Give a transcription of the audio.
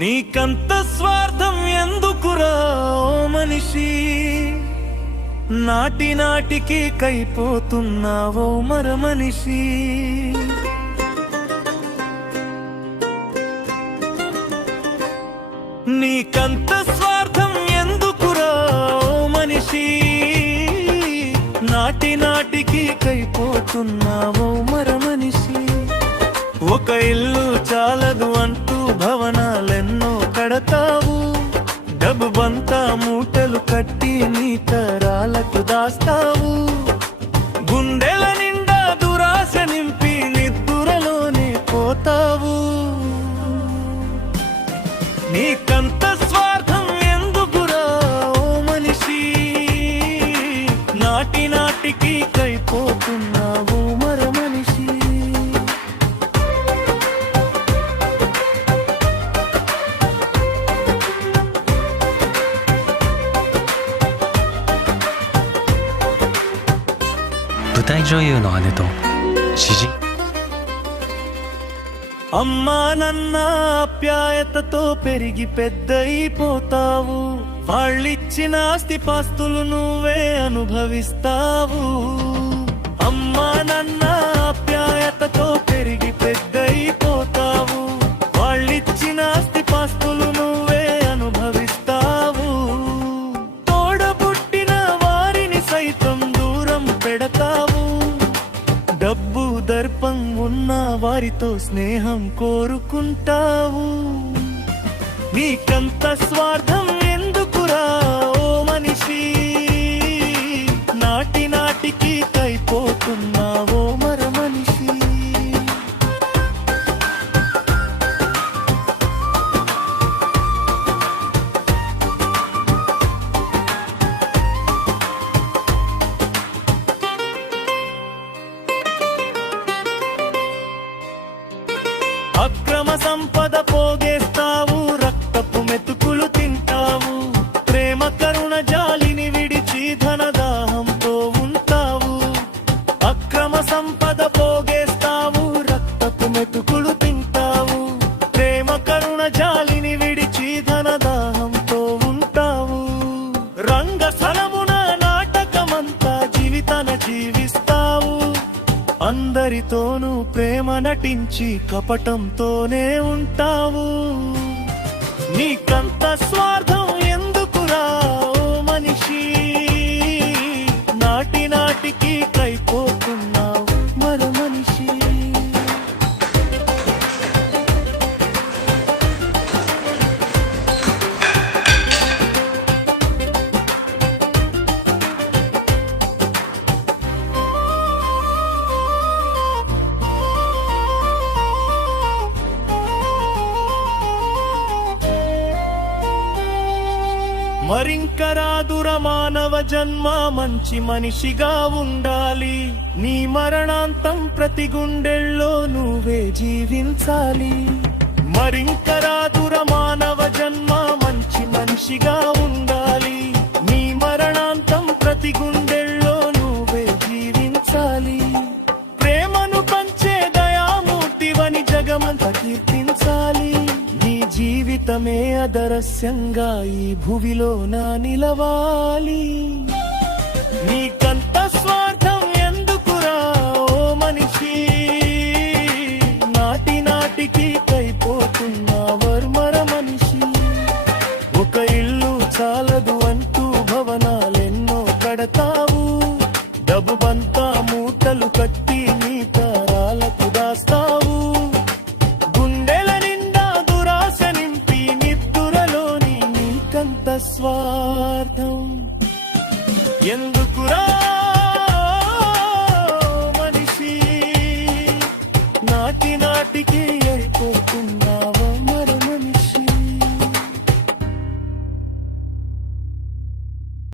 నీకంత స్వార్థం ఎందుకురా ఓ మనిషి, నాటి నాటికి కైపోతున్నావో మర మనిషి. నీకంత స్వార్థం ఎందుకురా ఓ మనిషి, నాటి నాటికి కైపోతున్నావో మర మనిషి. ఒక ఇల్లు చాలదు అంటూ భవనాలెన్నో కడతావు, డబ్బు బంతా మూటలు కట్టి నీ తరాలకు దాస్తావు. గుండెల నిండా దురాశ నింపి నిద్దురలోనే పోతావు. నీకంత స్వార్థం ఎందుకురా ఓ మనిషి, నాటి నాటికి కైపోతున్నావు మర మనిషి. అమ్మా నన్న ఆప్యాయతతో పెరిగి పెద్దయిపోతావు, వాళ్ళిచ్చిన ఆస్తిపాస్తులు నువ్వే అనుభవిస్తావు. అమ్మా నన్న ఆప్యాయతతో పెరిగి పెద్దయిపోతావు, వాళ్ళిచ్చిన ఆస్తిపాస్తులు నువ్వే అనుభవిస్తావు. తోడబుట్టిన వారిని సైతం దూరం పెడతావు, డబ్బు దర్పం ఉన్న వారితో స్నేహం కోరుకుంటావు. నీకంత స్వార్థం ఎందుకురా ఓ మనిషి, నాటి నాటికి కైపోతున్నావో మర మనిషి. అక్రమ సంపద పోగేస్తావు, రక్తపు మెతుకులు తింటావు, ప్రేమ కరుణ జాలిని విడిచి ధనదాహంతో ఉంటావు. అక్రమ సంపద పోగేస్తావు, రక్తపు మెతుకులు తింటావు, ప్రేమ కరుణ జాలిని విడిచి ధనదాహంతో ఉంటావు. రంగస్థలమున నాటకమంతా జీవితాన జీవిస్తావు, అందరితోనూ ప్రేమ నటించి కపటంతోనే ఉంటావు. నీకంత స్వార్థం ఎందుకురా ఓ మనిషి, నాటి నాటికి కైపోతున్నావు మర మనిషి. మరింక రాదుర మానవ జన్మ, మంచి మనిషిగా ఉండాలి. నీ మరణాంతం ప్రతి గుండెల్లో నువ్వే జీవించాలి. మరింక రాదుర మానవ జన్మ, మంచి మనిషిగా ఉండాలి. నీ మరణాంతం ప్రతి గుండెల్లో నువ్వే జీవించాలి. ప్రేమను పంచే దయామూర్తివని జగమంతా కీర్తించాలి. జీవితమే అదరస్యంగా ఈ భువిలో నా నిలవాలి. నీకంత స్వార్థం ఎందుకురా ఓ మనిషి, నాటి నాటికి కైపోతున్నావర్ మర మనిషి. ఒక ఇల్లు చాలదు అంటూ భవనాలెన్నో కడతావు, డబ్బు బంతా మూటలు కట్టి నీ తరాలకు దాస్తావు. స్వార్థం